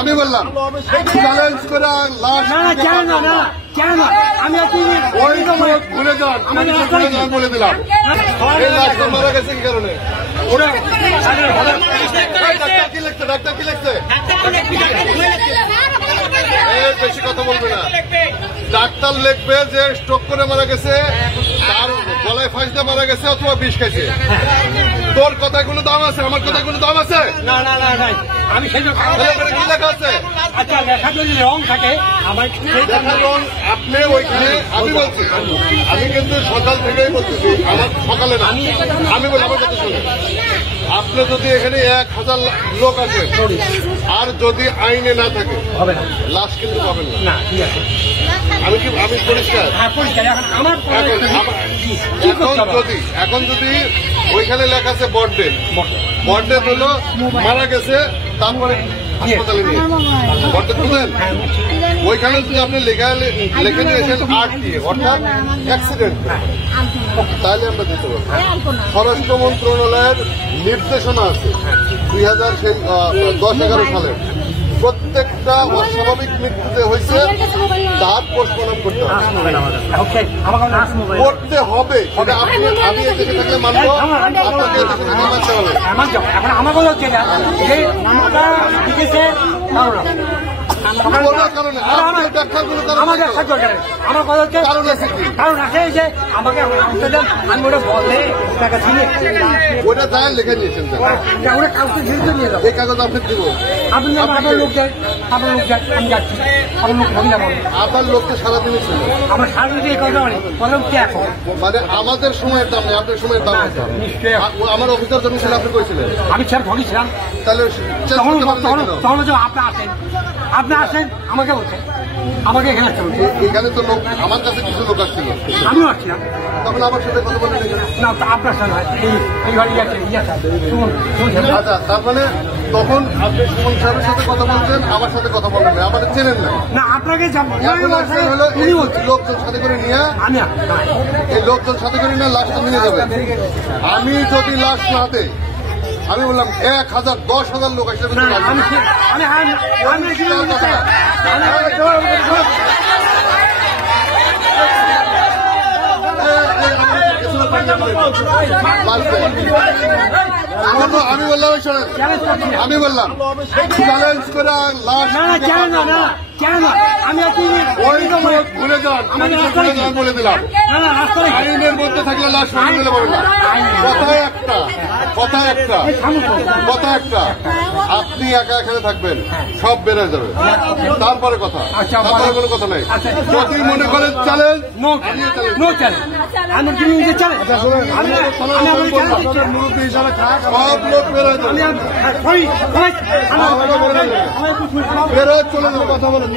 আমি বললাম চ্যালেঞ্জ করে আমি ওই ভুলে যান, বলে দিলাম এই লাশটা মারা গেছে কি কারণে? ডাক্তার কি লিখছে? বেশি কথা বলবে না। ডাক্তার লিখবে যে স্ট্রোক করে মারা গেছে, তার গলায় ফাঁস দিয়ে মারা গেছে অথবা বিষ খাইছে। তোর কথায় কোনো দাম আছে? আমার কথায় কোনো দাম আছে? না আমি সেই কি লেখা আছে? আচ্ছা লেখা যদি রং থাকে আপনি ওইখানে, আমি বলছি, আমি কিন্তু সকাল থেকেই বলতেছি, আমার সকালে না, আমি বলি আমার কথা শুনে, আপনি যদি এখানে 1000 লোক আছে আর যদি আইনে না থাকে লাশ কিন্তু পাবেন না। আমি পরিষ্কার। এখন যদি ওইখানে লেখা আছে বড্ডে হলো মারা গেছে, তারপরে হাসপাতালে নিয়ে বড্ডে তুলেন, ওইখানে যদি আপনি লিখে নিয়েছেন RTA অর্থাৎ অ্যাক্সিডেন্ট, তাহলে আমরা দিতে পারবো। স্বরাষ্ট্র মন্ত্রণালয়ের নির্দেশনা আছে 2010-11 সালে প্রত্যেকটা অস্বাভাবিক মৃত্যুতে হয়েছে তার পোস্টমর্টম করতে হবে। সেটা আমি এদেশে থাকলে মানব, আপনাকে এদেশে থাকলে মানতে হবে। এখন আমার কথা হচ্ছে কারণ আছে যে আমাকে আমি ওটা বলে ওটা তাই লিখে নিয়েছেন, এই কাগজ আপনি দিব, আপনার লোক যায়, আপনার লোক যায়, আমি যাচ্ছি, আমার লোক ভাবি যাবো, আপনার লোকটা সারাদিনই ছিল, আমার সারাদিন এই কথা মানে আমাদের সময়ের দাম নেই, আপনার সময়ের দাম আছে। আমার অফিসার জন্য ছিল, আপনি কইছিলেন আমি স্যার ভগিয়েছিলাম, তাহলে তখন আপনি আসেন আমাকে বলছেন, আমাকে এখানে আসতে বলছেন। এখানে তো লোক, আমার কাছে কিছু লোক আসছিল, আমিও আসছিলাম, তখন আমার সাথে কথা বলে না আপনার সাথে আচ্ছা, তার মানে তখন আপনি সুমন সাহেবের সাথে কথা বলছেন, আমার সাথে কথা বলবেন না, আমাদের চেনেন না আপনাকে লোকজন সাথে করে নিয়ে এই লোকজন সাথে করে নিয়ে লাশটা নিয়ে যাবে। আমি যদি লাশ না দেই, আমি বললাম 1000-10,000 লোক আসলে আমি বললাম চ্যালেঞ্জ করে লাশ ওই ভুলে যান, বলে দিলাম আইনের মধ্যে থাকলে লাশ ফেলে পাবে না। কথা একটা আপনি একা এখানে থাকবেন, সব বেড়ে যাবে, তারপরে কথা, তারপরে কোনো কথা নেই। যদি মনে করেন চ্যালেঞ্জ, মুরব্বী হিসাবে সব লোক বেড়ে যাবে, বেরো চলে যাবে, কথা বলেন।